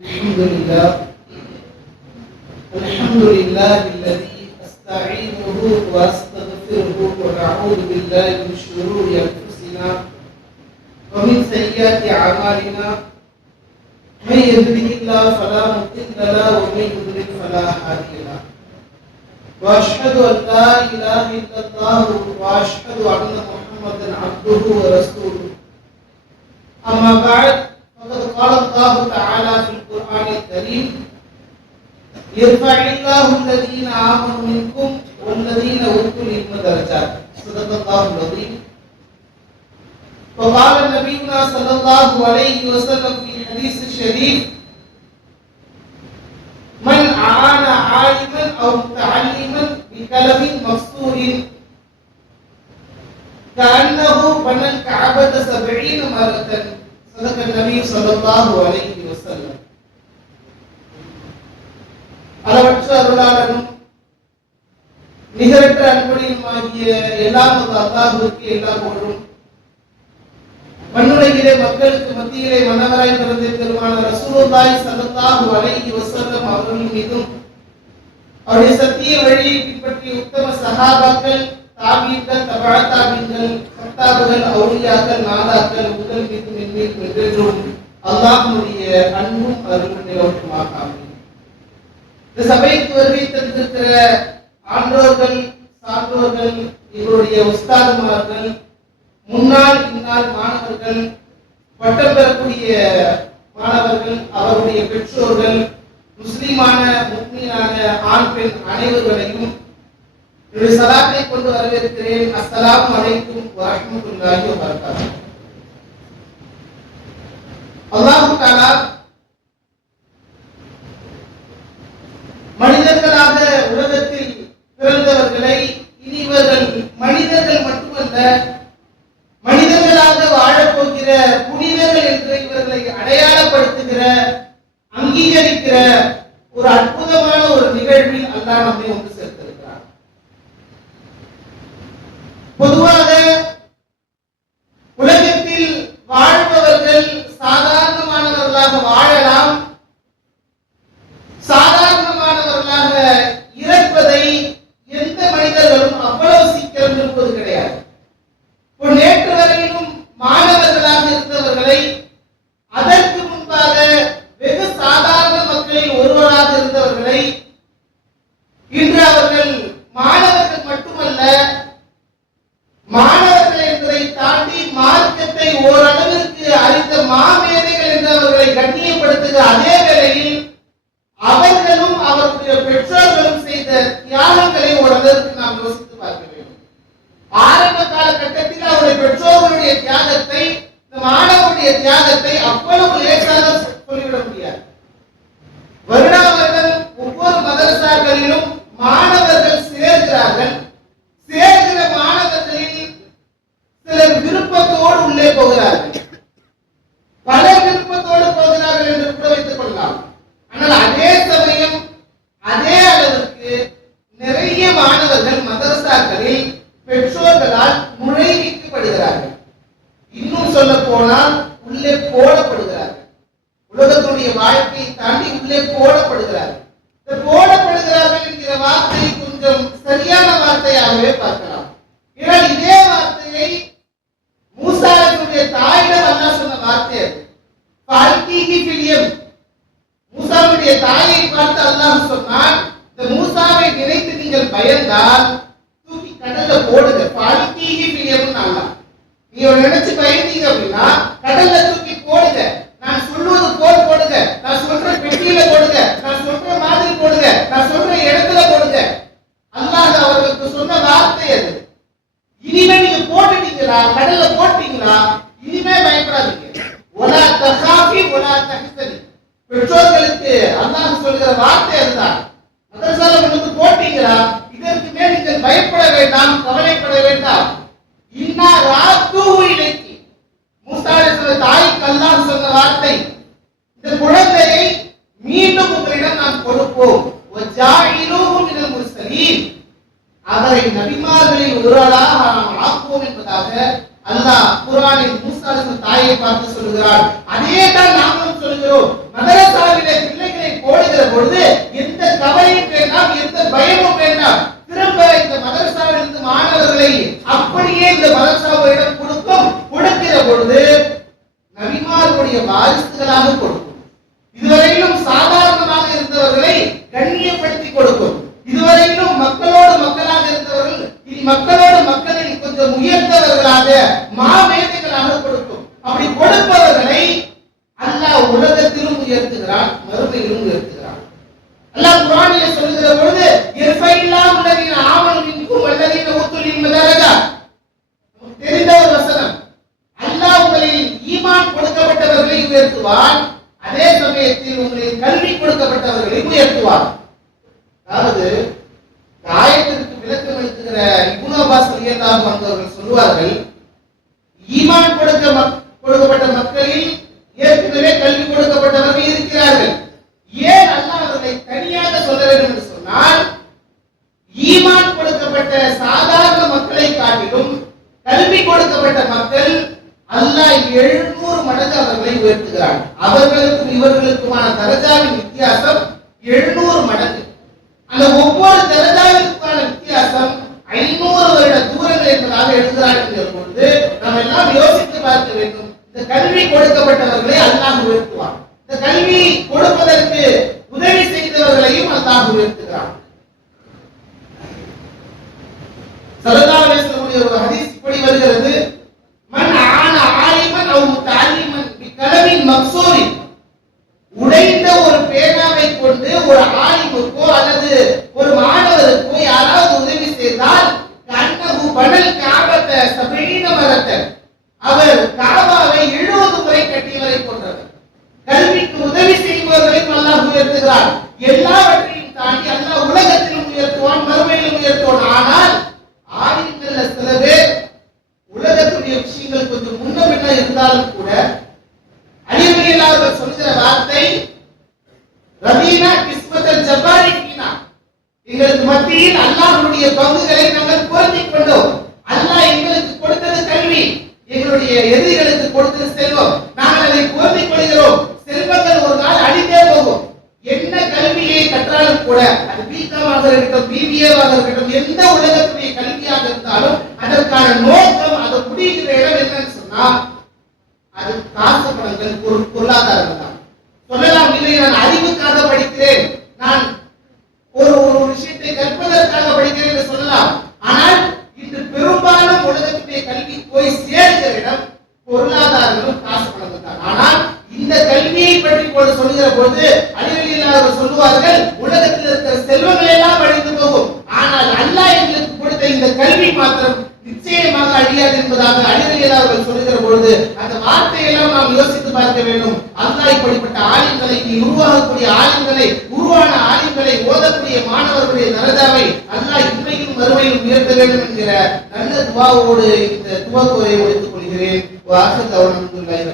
الحمد لله الذي أستعينه وأستغفره ونعوذ بالله من شرور أنفسنا ومن سيئات أعمالنا من يهده الله فلا مضل له ومن يضلل فلا هادي له وأشهد أن لا إله إلا الله وأشهد أن محمدا عبده ورسوله أما بعد فقد قال الله تعالى في القرآن الكريم يرفع الله الذين آمنوا منكم والذين أوتوا العلم درجات صدق الله العظيم. وقال نبينا صلى الله عليه وسلم في الحديث الشريف من أعان عالما أو متعلما بكلم مقصور كأنه بنى الكعبة 70 مرة صدق النبي صلى الله عليه وسلم. அளவற்ற அருளாளனும் நிகரற்ற அன்புடையுமாகிய எல்லாம் அல்லாஹ்வுக்கு எல்லா புகழும். மண்ணுலகிலே மக்களுக்கு மத்தியிலே மன்னவராய் பிறந்த பெருமான ரசூலுல்லாஹி ஸல்லல்லாஹு அலைஹி வஸல்லம் அவர்கள் மீதும் அவருடைய சத்திய வழியை பின்பற்றிய உத்தம சஹாபாக்கள், தாபீன்கள், தபஅ தாபீன்கள், சஹாபாக்கள், அவுலியாக்கள், நாதாக்கள் முதல் மீதும் என்றும் என்றென்றும் அல்லாஹ்வுடைய அன்பும் அருளும் நிலவட்டுமாக ஆமீன். இந்த சபைக்கு வருகை தந்திருக்கிற ஆண்டோர்கள், சான்றோர்கள், இவருடைய உஸ்தாதுமார்கள், முன்னாள் இந்நாள் மாணவர்கள், பட்டம் பெறக்கூடிய மாணவர்கள், அவருடைய பெற்றோர்கள், முஸ்லிமான முஃமினான ஆண் பெண் அனைவர்களையும் என்னுடைய சலாத்தை கொண்டு வரவேற்கிறேன். அஸ்ஸலாமு அலைக்கும் வரஹ்மத்துல்லாஹி வபரகாத்துஹு. அல்லாஹ் தஆலா மனிதர்களாக உலகத்தில் பிறந்தவர்களை இனிவர்கள் மனிதர்கள் மட்டுமல்ல, மனிதர்களாக வாழப்போகிற புனிதர்கள் என்று இவர்களை அடையாளப்படுத்துகிற, அங்கீகரிக்கிற ஒரு அற்புதமான ஒரு நிகழ்வில் அல்லாஹ் நம்மை ஒன்று சேர்த்திருக்கிறார். பொதுவாக உலகத்தில் வாழ்பவர்கள் சாதாரணமானவர்களாக வாழலாம், சாதாரணமானவர்களாக இறப்பதை எந்த மனிதர்களும் அவ்வளவு சீக்கிரம் இருப்பது கிடையாது. நேற்று வரையிலும் மாணவர்களாக இருந்தவர்களை, அதற்கு முன்பாக வெகு சாதாரண மக்களில் ஒருவராக இருந்தவர்களை, இன்று அவர்கள் மாணவர்கள் மட்டுமல்ல, மாணவர்கள் என்பதை தாண்டி மார்க்கத்தை ஓரளவிற்கு அறிந்த மாமேதைகள் என்று அவர்களை கண்ணியப்படுத்துகிற அதே வேளையில் அவர்களும் அவருடைய பெற்றோர்களும் செய்த தியாகங்களை ஓரளவிற்கு நாம் யோசித்து பார்க்க வேண்டும். ஆரம்ப காலகட்டத்தில் அவருடைய பெற்றோர்களுடைய தியாகத்தை, இந்த மாணவருடைய தியாகத்தை அவ்வளவு லேசாக சொல்லிவிட முடியாது. வருடா வருடம் ஒவ்வொரு மதரசாக்களிலும் மாணவர்கள் சேர்கிறார்கள். சேர்கிற மாணவர்களில் சிலர் விருப்பத்தோடு உள்ளே போகிறார்கள், பலர் விருப்பத்தோடு போகிறார்கள் என்று கூட வைத்துக் கொள்ளலாம். ஆனால் அதே சமயம் அதே அளவிற்கு நிறைய மாணவர்கள் மதரசாக்களில் பெற்றோர்களால் நுழைவிக்கப்படுகிறார்கள். இன்னும் சொல்ல போனால் உள்ளே போடப்படுகிறார்கள். உலகத்துடைய வாழ்க்கையை தாண்டி உள்ளே போடப்படுகிறார்கள். இந்த போடப்படுகிறார்கள் என்கிற வார்த்தை கொஞ்சம் சரியான வார்த்தையாகவே பார்க்கலாம். ஏனால் இதே வார்த்தையை மூசாவுடைய தாயிடம் அல்லாஹ் சொன்ன வார்த்தை அது. ஃபால்கீஹி ஃபில் மூசாவுடைய தாயை பார்த்து அல்லாஹ் சொன்னான், இந்த மூசாவை நினைத்து நீங்கள் பயந்தால் தூக்கி கடல்ல போடுங்க. ஃபால்கீஹி ஃபில் அல்லாஹ், நீங்க நினைச்சு பயந்தீங்க அப்படின்னா கடல்ல தூக்கி போடுங்க. நான் சொல்வது போல் போடுங்க, நான் சொல்ற பெட்டியில போடுங்க, நான் சொல்ற மாதிரி போடுங்க, நான் சொல்ற இடத்துல போடுங்க. அல்லாஹ் அவர்களுக்கு சொன்ன வார்த்தை அது. இனிமே நீங்க போட்டுட்டீங்களா, கடல்ல போட்டீங்களா, இனிமே பயப்படாதீங்க. ஒலா தகாஃபி ஒலா தஹ்சனி, பெற்றோர்களுக்கு அல்லாஹ் சொல்கிற வார்த்தை அதுதான். மதரசால வந்து போட்டீங்களா, இதற்கு மேல் நீங்கள் பயப்பட வேண்டாம், கவலைப்பட வேண்டாம். இன்னா ராத்துஹு இலைக்கி, மூசா அலைஹிஸ்ஸலாம் தாய்க்கு அல்லாஹ் சொன்ன வார்த்தை, இந்த குழந்தையை மீண்டும் உங்களிடம் நாம் கொடுப்போம். வஜாயிலுஹு மினல் முர்சலீன், அவரை நபிமார்களில் ஒருவராக நாம் ஆக்குவோம் என்பதாக அல்லாஹ் குர்ஆனில் மூசா அலைஹிஸ்ஸலாம் தாயை பார்த்து சொல்கிறார். அதே தான் நாமும் சொல்கிறோம். மதரசாவிலே பொழுது எந்த கவலையும் வேண்டாம், எந்த பயமும் வேண்டாம். திரும்ப இந்த மதரசாவிலிருந்து மாணவர்களை அப்படியே இந்த மதரசாவிடம் கொடுக்கிற பொழுது நபிமார்களுடைய வாரிசுகளாக கொடுக்கும். இதுவரையிலும் சாதாரணமாக இருந்தவர்களை கண்ணியப்படுத்தி கொடுக்கும். இதுவரையிலும் மக்களோடு மக்களாக இருந்தவர்கள் இனி மக்களோடு மக்களில் கொஞ்சம் உயர்ந்தவர்களாக மாமேதைகளாக கொடுக்கும். அப்படி கொடுப்பவர்களை அல்லாஹ் உலகத்திலும் உயர்த்துகிறான், மறுமையிலும் உயர்த்துகிறான். அல்லாஹ் குர்ஆனிலே சொல்லுகிற பொழுது யர்ஃபைல்லாஹு அல்லதீன ஆமனு மின்கும் வல்லதீன ஊத்துல் இல்ம தரஜாத். தெரிந்த ஒரு வசனம். அல்லாஹ் உங்களில் ஈமான் கொடுக்கப்பட்டவர்களை உயர்த்துவான், அதே சமயத்தில் உங்களில் கல்வி கொடுக்கப்பட்டவர்களை உயர்த்துவான். அதாவது ஆயத்திற்கு விளக்கம் அளிக்கிற இப்னு அப்பாஸ் ரலியல்லாஹு அன்ஹு அவர்கள் சொல்வார்கள், ஈமான் கொடுக்கப்பட்ட மக்களில் ஏற்கனவே கல்வி கொடுக்கப்பட்டவர்கள் இருக்கிறார்கள். ஏன் அல்லாஹ் அவர்களை தனியாக சொல்ல வேண்டும் என்று சொன்னால், ஈமான் கொடுக்கப்பட்ட சாதாரண மக்களை காட்டிலும் கல்வி கொடுக்கப்பட்ட மக்கள் அல்லாஹ் 700 மடங்கு அவர்களை உயர்த்துகிறார். அவர்களுக்கும் இவர்களுக்குமான தரஜாவின் வித்தியாசம் 700 மடங்கு. அந்த ஒவ்வொரு தரஜாவிற்கான வித்தியாசம் 500 வருட தூரங்கள் என்பதாக எழுதுகிறார் என்கிற பொழுது நாம் எல்லாம் யோசித்து பார்க்க வேண்டும். இந்த கல்வி கொடுக்கப்பட்டவர்களை அல்லாஹ் உயர்த்துவார். இந்த கல்வி கொடுப்பதற்கு உதவி செய்தவர்களையும் அல்லாஹ் உயர்த்துகிறார். ஸல்லல்லாஹு அலைஹி வஸல்லம் ஒரு ஹதீஸ் இப்படி வருகிறது, மன் ஆன ஆலிமன் அவ் முத்தஅல்லிமன் பிகலமின் மக்சூரின். உடைந்த ஒரு பேனாவை கொண்டு ஒரு ஆலிமுக்கோ அல்லது ஒரு மாணவருக்கோ யாராவது உதவி செய்தால் கண்ணகு பனல் காபத்த 70 மரத்தன், அவர் காபாவை 70 முறை கட்டியவரை போன்றவர். கல்விக்கு உதவி செய்பவர்களையும் அல்லாஹ் உயர்த்துகிறார். எல்லாவற்றையும் தாண்டி அல்லாஹ் உலகத்திலும் உயர்த்துவான், மறுமையிலும் உயர்த்துவான். ஆனால் ஆலிம்கள்ல சில பேர் உலகத்துடைய விஷயங்கள் கொஞ்சம் முன்ன பின்ன இருந்தாலும் கூட அலிவலியல்லாஹ் சொல்கிற வார்த்தை ரபீனா கிஸ்மத்தல் ஜப்பாரினா, எங்களுக்கு மத்தியில் அல்லாஹ்வுடைய பங்குகளை நாங்கள் பொருந்திக் கொண்டோம். அல்லாஹ் எங்களுக்கு கொடுத்தது கல்வி, எங்களுடைய எதிரிகளுக்கு கொடுத்தது செல்வம், நாங்கள் அதை பொருந்திக் கொள்கிறோம். செல்வங்கள் ஒரு நாள் அழிந்தே போகும். என்ன கல்வியை கற்றாலும் கூட அது பிகாமாக இருக்கட்டும், பிபிஏவாக இருக்கட்டும், எந்த உலகத்துடைய கல்வியாக இருந்தாலும் அதற்கான நோக்கம், அதை முடிகிற இடம் என்னன்னு சொன்னா அது காசு பணங்கள், பொருளாதாரம் தான். சொல்லலாம், இல்லை நான் அறிவுக்காக படிக்கிறேன், நான் ஒரு விஷயத்தை கற்பதற்காக படிக்கிறேன் என்று சொல்லலாம். ஆனால் இன்று பெரும்பாலும் உலகத்துடைய கல்வி போய் சேர்கிற இடம் பொருளாதாரங்களும் காசு பணங்கள் தான். ஆனால் இந்த கல்வியை பற்றி போது சொல்கிற பொழுது அலிவலியல்லாஹ் சொல்லுவார்கள், உலகத்தில் இருக்கிற செல்வங்கள் எல்லாம் அழிந்து போகும், ஆனால் அல்லாஹ் எங்களுக்கு கொடுத்த இந்த கல்வி மாத்திரம் நிச்சயமாக அழியாது என்பதாக அலிவலியல்லாஹ் சொல்லுகிற பொழுது அந்த வார்த்தையெல்லாம் நாம் யோசித்து பார்க்க வேண்டும். அல்லாஹ் இப்படிப்பட்ட ஆலிம்களை, உருவாகக்கூடிய ஆலிம்களை, உருவான ஆலிம்களை, ஓதக்கூடிய மாணவர்களுடைய தரஜாவை அல்லாஹ் இன்றையும் மறுமையிலும் உயர்த்த வேண்டும் என்கிற நல்ல துவாவோடு இந்த துவக்கோரை முடித்துக் கொள்கிறேன். வாஹத் அல்ஹம்துலில்லாஹி.